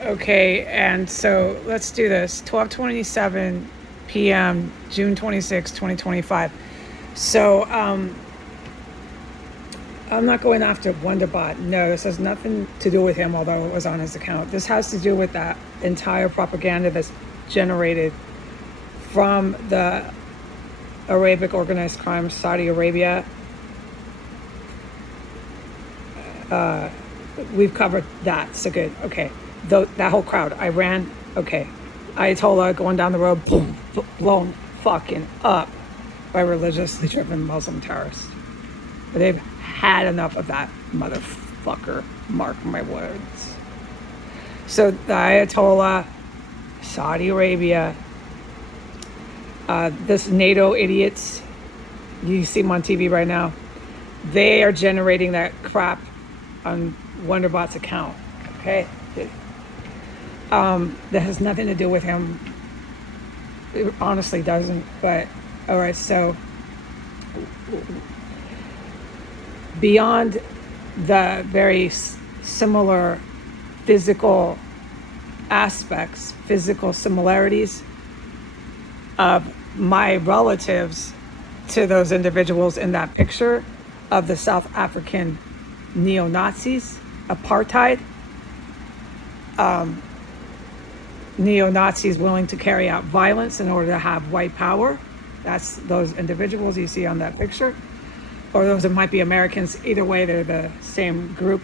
Okay, and so let's do this. 12:27 p.m., June 26, 2025. So I'm not going after Wonderbot. No, this has nothing to do with him, although it was on his account. This has to do with that entire propaganda that's generated from the Arabic organized crime, Saudi Arabia. We've covered that, so good. Okay, that whole crowd, Iran. Okay, Ayatollah going down the road, boom, blown fucking up by religiously driven Muslim terrorists. But they've had enough of that motherfucker. Mark my words. So the Ayatollah, Saudi Arabia, this NATO idiots, you see them on TV right now, they are generating that crap on Wonderbot's account. Okay? That has nothing to do with him. It honestly doesn't. But, all right, so beyond the very similar physical aspects, physical similarities of my relatives to those individuals in that picture of the South African neo-Nazis, apartheid, neo-Nazis willing to carry out violence in order to have white power. That's those individuals you see on that picture. Or those that might be Americans. Either way, they're the same group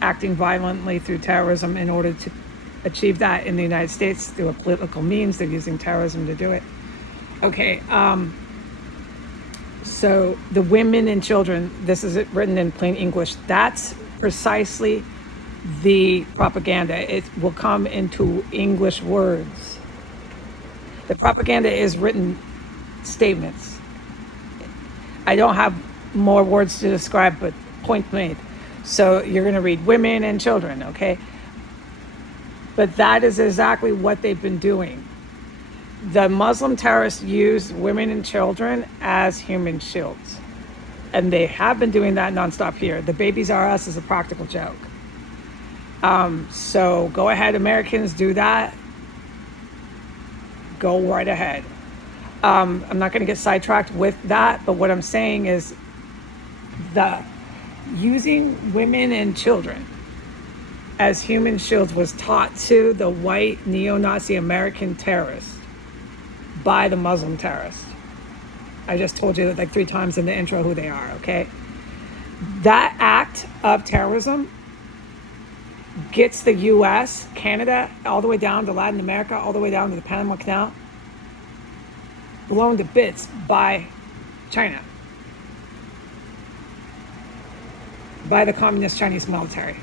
acting violently through terrorism in order to achieve that in the United States through a political means. They're using terrorism to do it. Okay, so the women and children, this is written in plain English, that's precisely the propaganda. It will come into English words. The propaganda is written statements. I don't have more words to describe, but point made. So you're going to read women and children, okay? But that is exactly what they've been doing. The Muslim terrorists use women and children as human shields. And they have been doing that nonstop here. The Babies R Us is a practical joke. So go ahead, Americans, do that. Go right ahead. I'm not going to get sidetracked with that, but what I'm saying is the using women and children as human shields was taught to the white neo-Nazi American terrorists by the Muslim terrorists. I just told you like 3 times in the intro who they are, okay? That act of terrorism gets the US, Canada, all the way down to Latin America, all the way down to the Panama Canal, blown to bits by China, by the communist Chinese military.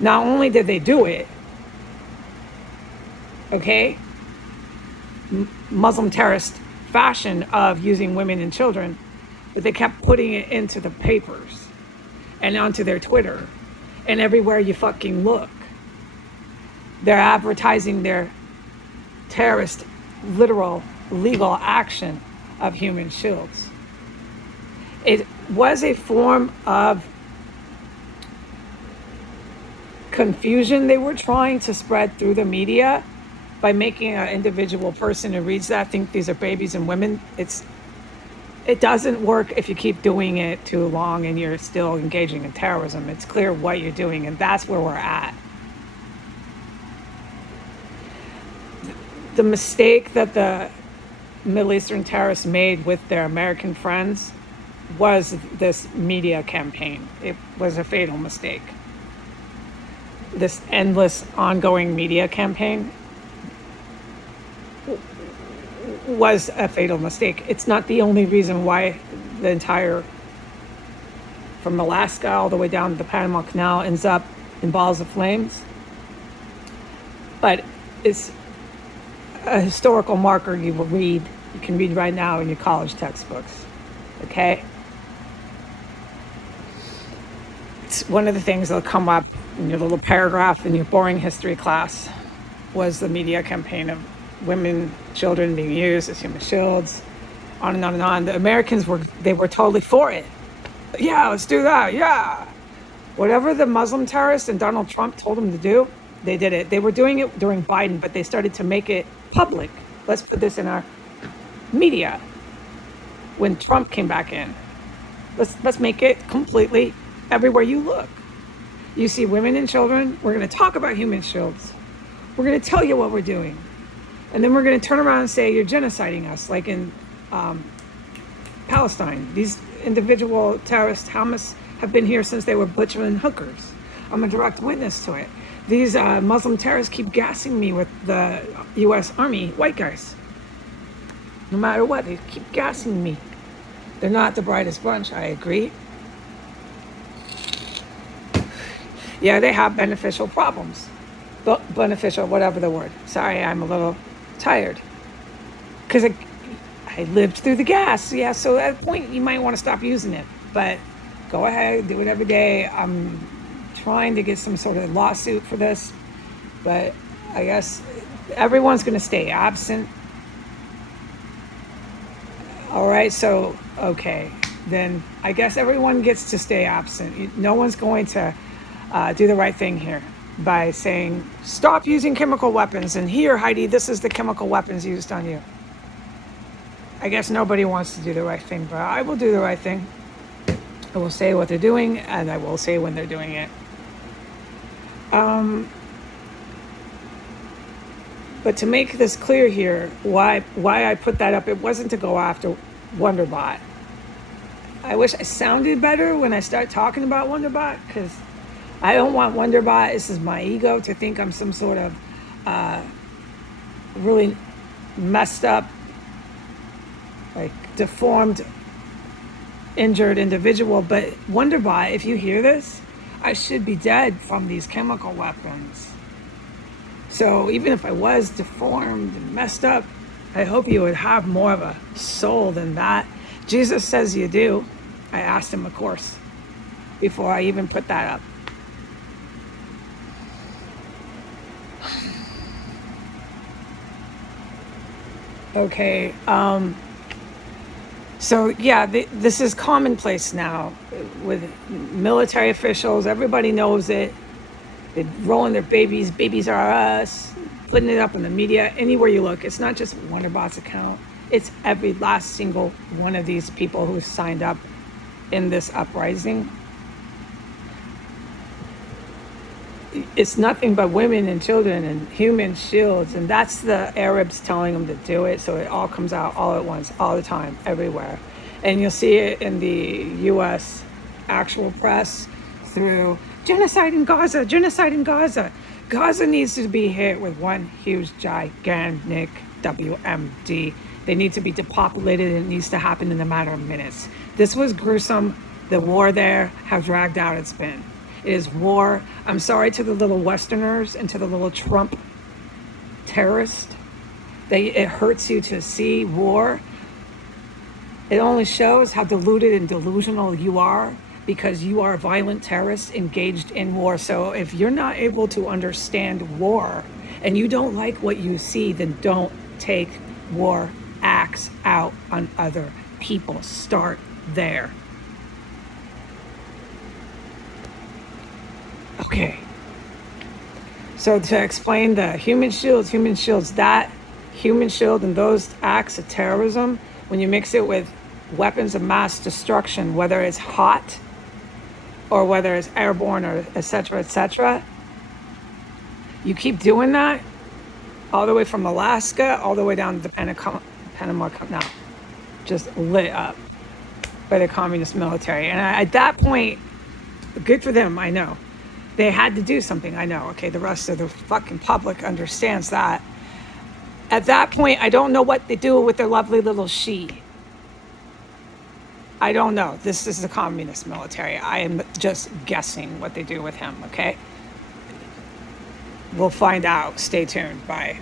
Not only did they do it, okay, Muslim terrorist fashion of using women and children, but they kept putting it into the papers and onto their Twitter and everywhere you fucking look. They're advertising their terrorist, literal, legal action of human shields. It was a form of confusion they were trying to spread through the media by making an individual person who reads that think these are babies and women. It doesn't work if you keep doing it too long and you're still engaging in terrorism. It's clear what you're doing, and that's where we're at. The mistake that the Middle Eastern terrorists made with their American friends was this media campaign. It was a fatal mistake. This endless ongoing media campaign was a fatal mistake. It's not the only reason why the entire, from Alaska all the way down to the Panama Canal, ends up in balls of flames. But it's a historical marker you can read right now in your college textbooks, okay? It's one of the things that'll come up in your little paragraph in your boring history class was the media campaign of women, children being used as human shields, on and on and on. The Americans were totally for it. Yeah, let's do that, yeah. Whatever the Muslim terrorists and Donald Trump told them to do, they did it. They were doing it during Biden, but they started to make it public. Let's put this in our media when Trump came back in. Let's make it completely everywhere you look. You see women and children, we're going to talk about human shields. We're going to tell you what we're doing. And then we're going to turn around and say you're genociding us, like in Palestine. These individual terrorists, Hamas, have been here since they were butchering hookers. I'm a direct witness to it. These Muslim terrorists keep gassing me with the U.S. Army white guys. No matter what, they keep gassing me. They're not the brightest bunch, I agree. Yeah, they have beneficial problems. Beneficial, whatever the word. Sorry, I'm a little tired. Because I lived through the gas. Yeah, so at a point, you might want to stop using it. But go ahead, do it every day. I'm trying to get some sort of lawsuit for this. But I guess everyone's going to stay absent. All right, so, okay. Then I guess everyone gets to stay absent. No one's going to do the right thing here by saying, stop using chemical weapons. And here, Heidi, this is the chemical weapons used on you. I guess nobody wants to do the right thing, but I will do the right thing. I will say what they're doing, and I will say when they're doing it. But to make this clear here, why I put that up, it wasn't to go after Wonderbot. I wish I sounded better when I start talking about Wonderbot, because I don't want Wonderbot, this is my ego, to think I'm some sort of really messed up, like deformed, injured individual. But Wonderbot, if you hear this, I should be dead from these chemical weapons. So even if I was deformed and messed up, I hope you would have more of a soul than that. Jesus says you do. I asked him, of course, before I even put that up. Okay, so yeah, this is commonplace now with military officials. Everybody knows it. They're rolling their babies. Babies are us. Putting it up in the media. Anywhere you look. It's not just Wonderbot's account. It's every last single one of these people who signed up in this uprising. It's nothing but women and children and human shields. And that's the Arabs telling them to do it. So it all comes out all at once, all the time, everywhere. And you'll see it in the U.S. actual press through genocide in Gaza, genocide in Gaza. Gaza needs to be hit with one huge, gigantic WMD. They need to be depopulated, and it needs to happen in a matter of minutes. This was gruesome. The war there, how dragged out it's been. It is war. I'm sorry to the little Westerners and to the little Trump terrorists. It hurts you to see war. It only shows how deluded and delusional you are, because you are a violent terrorist engaged in war. So if you're not able to understand war and you don't like what you see, then don't take war acts out on other people. Start there. Okay. So to explain the human shields, that human shield and those acts of terrorism, when you mix it with weapons of mass destruction, whether it's hot or whether it's airborne or et cetera, you keep doing that all the way from Alaska, all the way down to the Panama Canal, just lit up by the communist military. And at that point, good for them, I know. They had to do something, I know. Okay, the rest of the fucking public understands that. At that point, I don't know what they do with their lovely little Xi. I don't know. This is the communist military. I am just guessing what they do with him, okay? We'll find out. Stay tuned. Bye.